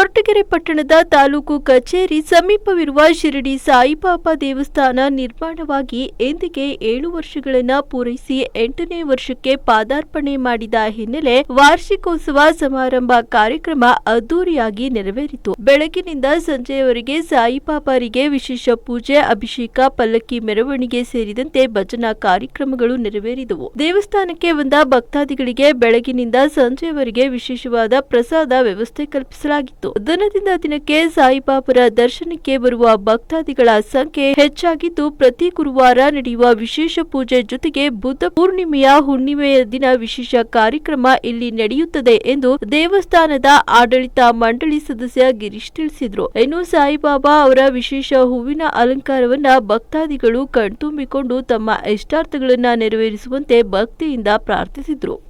ಕೊರಟಗೆರೆ ಪಟ್ಟಣದ ತಾಲೂಕು ಕಚೇರಿ ಸಮೀಪವಿರುವ ಶಿರಡಿ ಸಾಯಿಬಾಬಾ ದೇವಸ್ಥಾನ ನಿರ್ಮಾಣವಾಗಿ ಎಂದಿಗೆ ಏಳು ವರ್ಷಗಳನ್ನು ಪೂರೈಸಿ ಎಂಟನೇ ವರ್ಷಕ್ಕೆ ಪಾದಾರ್ಪಣೆ ಮಾಡಿದ ಹಿನ್ನೆಲೆ ವಾರ್ಷಿಕೋತ್ಸವ ಸಮಾರಂಭ ಕಾರ್ಯಕ್ರಮ ಅದ್ದೂರಿಯಾಗಿ ನೆರವೇರಿತು. ಬೆಳಗಿನಿಂದ ಸಂಜೆಯವರೆಗೆ ಸಾಯಿಬಾಬಾರಿಗೆ ವಿಶೇಷ ಪೂಜೆ, ಅಭಿಷೇಕ, ಪಲ್ಲಕ್ಕಿ ಮೆರವಣಿಗೆ ಸೇರಿದಂತೆ ಭಜನಾ ಕಾರ್ಯಕ್ರಮಗಳು ನೆರವೇರಿದವು. ದೇವಸ್ಥಾನಕ್ಕೆ ಬಂದ ಭಕ್ತಾದಿಗಳಿಗೆ ಬೆಳಗಿನಿಂದ ಸಂಜೆಯವರೆಗೆ ವಿಶೇಷವಾದ ಪ್ರಸಾದ ವ್ಯವಸ್ಥೆ ಕಲ್ಪಿಸಲಾಗಿತ್ತು. ದಿನದಿಂದ ದಿನಕ್ಕೆ ಸಾಯಿಬಾಬರ ದರ್ಶನಕ್ಕೆ ಬರುವ ಭಕ್ತಾದಿಗಳ ಸಂಖ್ಯೆ ಹೆಚ್ಚಾಗಿದ್ದು, ಪ್ರತಿ ಗುರುವಾರ ನಡೆಯುವ ವಿಶೇಷ ಪೂಜೆ ಜೊತೆಗೆ ಬುದ್ಧ ಪೂರ್ಣಿಮೆಯ ಹುಣ್ಣಿಮೆಯ ದಿನ ವಿಶೇಷ ಕಾರ್ಯಕ್ರಮ ಇಲ್ಲಿ ನಡೆಯುತ್ತದೆ ಎಂದು ದೇವಸ್ಥಾನದ ಆಡಳಿತ ಮಂಡಳಿ ಸದಸ್ಯ ಗಿರೀಶ್ ತಿಳಿಸಿದ್ರು. ಇನ್ನು ಸಾಯಿಬಾಬಾ ಅವರ ವಿಶೇಷ ಹೂವಿನ ಅಲಂಕಾರವನ್ನ ಭಕ್ತಾದಿಗಳು ಕಣ್ತುಂಬಿಕೊಂಡು ತಮ್ಮ ಇಷ್ಟಾರ್ಥಗಳನ್ನ ನೆರವೇರಿಸುವಂತೆ ಭಕ್ತಿಯಿಂದ ಪ್ರಾರ್ಥಿಸಿದ್ರು.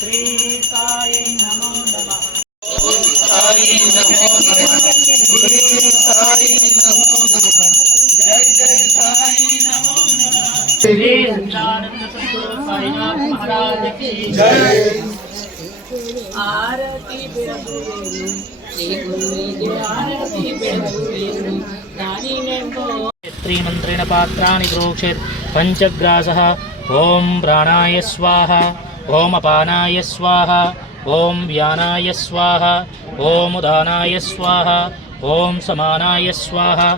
శ్రీకాయ నమో నమ. ఓం సాయి నమో నమ శ్రీ ఆరతి బిరబువేను శ్రీ ద్రోక్షేత్ పంచగ్రాస. ఓం ప్రాణాయ స్వాహ. ॐ प्राणाय स्वाहा ॐ अपानाय स्वाहा ॐ व्यानाय स्वाहा ॐ उदानाय स्वाहा ॐ समानाय स्वाहा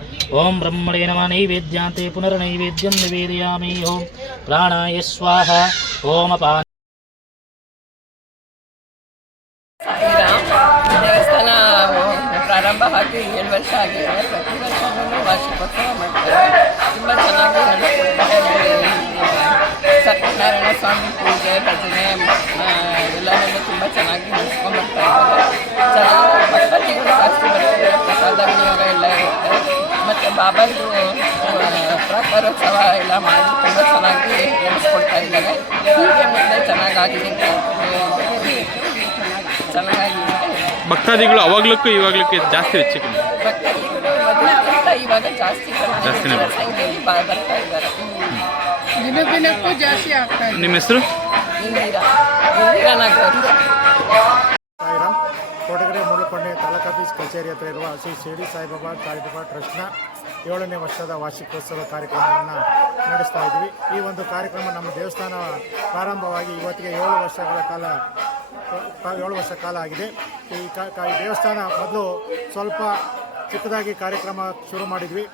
ॐ ब्रह्मणे नमः नैवेद्यान्ते पुनर्नैवेद्यं निवेदयामि ॐ प्राणाय स्वाहा ॐ अपान ಸಾಯಿರಾಮ್ ದೇವಸ್ಥಾನ ಪ್ರಾರಂಭ ಆಗಿ ಏಳು ವರ್ಷ ಆಗಿದೆ ಪ್ರತಿ ವರ್ಷನೂ ವಾರ್ಷಿಕೋತ್ಸವ ಮಾಡ್ತಾರೆ ತುಂಬ ಚೆನ್ನಾಗಿ ನಡೆಸ್ಕೊಡ್ತಾರೆ ಸತ್ಯನಾರಾಯಣ ಸ್ವಾಮಿ ಪೂಜೆ ಭಜನೆ ಬಾಬಾದು ಪ್ರಾಕಾರೋತ್ಸವ ಎಲ್ಲ ಮಾಡಿ ತುಂಬ ಚೆನ್ನಾಗಿ ನಡೆಸ್ಕೊಡ್ತಾ ಇದ್ದಾರೆ. ಹೀಗೆ ಮುಂದೆ ಚೆನ್ನಾಗಾಗಿದೆ ಅಂತ ಹೇಳ್ತೀನಿ. ಚೆನ್ನಾಗಿ ಭಕ್ತಾದಿಗಳು ಅವಾಗ್ಲಕ್ಕೂ ಇವಾಗ್ಲಕ್ಕೂ ಜಾಸ್ತಿ ಹೆಚ್ಚು ಕಮ್ಮಿ. ಭಕ್ತಾದಿಗಳು ಮೊದಲಿಗಿಂತ ಇವಾಗ ಜಾಸ್ತಿ ಜಾಸ್ತಿನೇ ಬರ್ತಾರೆ. ಸಂಖ್ಯೆಯಲ್ಲಿ ಬ- ಬರ್ತಾ ಇದ್ದಾರೆ. ದಿನ ದಿನಕ್ಕೂ ಜಾಸ್ತಿ ಆಗ್ತಾ ಇದೆ. ನಿಮ್ಮ ಹೆಸರು? ಇಂದಿರಾ ಇಂದಿರಾ ನಗರ್. ಸಾಯಿರಾಮ್ ಕೋಟಗೆರೆ ಮೂಡಲಕೊಂಡೆ ತಾಲೂಕು ಆಫೀಸ್ ಕಚೇರಿ ಹತ್ರ ಇರುವ ಶ್ರೀ ಶಿರಡಿ ಸಾಯಿಬಾಬಾ ಸಾಯಿಬಾಬಾ ಟ್ರಸ್ಟ್ನ ಏಳನೇ ವರ್ಷದ ವಾರ್ಷಿಕೋತ್ಸವ ಕಾರ್ಯಕ್ರಮವನ್ನು ನಡೆಸ್ತಾ ಇದ್ದೀವಿ. ಈ ಒಂದು ಕಾರ್ಯಕ್ರಮ ನಮ್ಮ ದೇವಸ್ಥಾನ ಪ್ರಾರಂಭವಾಗಿ ಇವತ್ತಿಗೆ ಏಳು ವರ್ಷಗಳ ಕಾಲ, ಏಳು ವರ್ಷ ಕಾಲ ಆಗಿದೆ. ಈ ದೇವಸ್ಥಾನ ಮೊದಲು ಸ್ವಲ್ಪ ಚಿಕ್ಕದಾಗಿ ಕಾರ್ಯಕ್ರಮ ಶುರು ಮಾಡಿದ್ವಿ.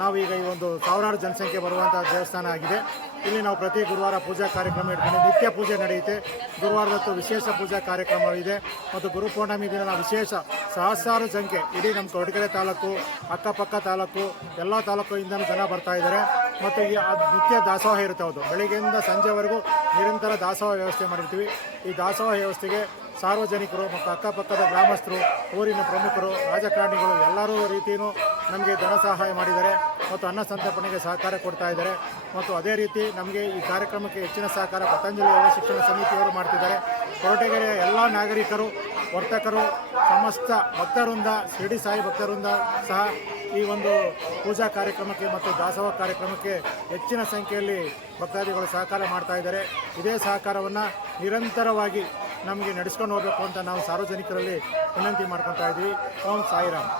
ನಾವು ಈಗ ಈ ಒಂದು ಸಾವಿರಾರು ಜನಸಂಖ್ಯೆ ಬರುವಂಥ ದೇವಸ್ಥಾನ ಆಗಿದೆ. ಇಲ್ಲಿ ನಾವು ಪ್ರತಿ ಗುರುವಾರ ಪೂಜಾ ಕಾರ್ಯಕ್ರಮ ಇಟ್ಕೊಂಡು ನಿತ್ಯ ಪೂಜೆ ನಡೆಯುತ್ತೆ. ಗುರುವಾರದತ್ತು ವಿಶೇಷ ಪೂಜಾ ಕಾರ್ಯಕ್ರಮವಿದೆ ಮತ್ತು ಗುರು ಪೌರ್ಣಮಿ ದಿನ ವಿಶೇಷ ಸಹಸ್ರಾರು ಸಂಖ್ಯೆ. ಇಡೀ ನಮ್ಮ ಕೊರಟಗೆರೆ ತಾಲೂಕು, ಅಕ್ಕಪಕ್ಕ ತಾಲೂಕು, ಎಲ್ಲ ತಾಲೂಕಿಂದಲೂ ಜನ ಬರ್ತಾ ಇದ್ದಾರೆ. ಮತ್ತು ಈ ನಿತ್ಯ ದಾಸೋಹ ಇರುತ್ತೆ ಹೌದು ಬೆಳಿಗ್ಗೆಯಿಂದ ಸಂಜೆವರೆಗೂ ನಿರಂತರ ದಾಸೋಹ ವ್ಯವಸ್ಥೆ ಮಾಡಿರ್ತೀವಿ. ಈ ದಾಸೋಹ ವ್ಯವಸ್ಥೆಗೆ ಸಾರ್ವಜನಿಕರು ಮತ್ತು ಅಕ್ಕಪಕ್ಕದ ಗ್ರಾಮಸ್ಥರು, ಊರಿನ ಪ್ರಮುಖರು, ರಾಜಕಾರಣಿಗಳು ಎಲ್ಲರೂ ರೀತಿಯೂ ನಮಗೆ ಧನ ಸಹಾಯ ಮಾಡಿದ್ದಾರೆ ಮತ್ತು ಅನ್ನ ಸಂತರ್ಪಣೆಗೆ ಸಹಕಾರ ಕೊಡ್ತಾ ಇದ್ದಾರೆ. ಮತ್ತು ಅದೇ ರೀತಿ ನಮಗೆ ಈ ಕಾರ್ಯಕ್ರಮಕ್ಕೆ ಹೆಚ್ಚಿನ ಸಹಕಾರ ಪತಂಜಲಿ ಯೋಗ ಶಿಕ್ಷಣ ಸಮಿತಿಯವರು ಮಾಡ್ತಿದ್ದಾರೆ. ಕೊರಟಗೆರೆಯ ಎಲ್ಲ ನಾಗರಿಕರು, ವರ್ತಕರು, ಸಮಸ್ತ ಭಕ್ತರಿಂದ ಶಿರಡಿ ಸಾಯಿ ಭಕ್ತರಿಂದ ಸಹ ಈ ಒಂದು ಪೂಜಾ ಕಾರ್ಯಕ್ರಮಕ್ಕೆ ಮತ್ತು ದಾಸೋಹ ಕಾರ್ಯಕ್ರಮಕ್ಕೆ ಹೆಚ್ಚಿನ ಸಂಖ್ಯೆಯಲ್ಲಿ ಭಕ್ತಾದಿಗಳು ಸಹಕಾರ ಮಾಡ್ತಾ ಇದ್ದಾರೆ. ಇದೇ ಸಹಕಾರವನ್ನು ನಿರಂತರವಾಗಿ ನಮಗೆ ನಡೆಸ್ಕೊಂಡು ಹೋಗಬೇಕು ಅಂತ ನಾವು ಸಾರ್ವಜನಿಕರಲ್ಲಿ ವಿನಂತಿ ಮಾಡ್ಕೊತಾ ಇದ್ದೀವಿ. ಓಂ ಸಾಯಿರಾಮ್.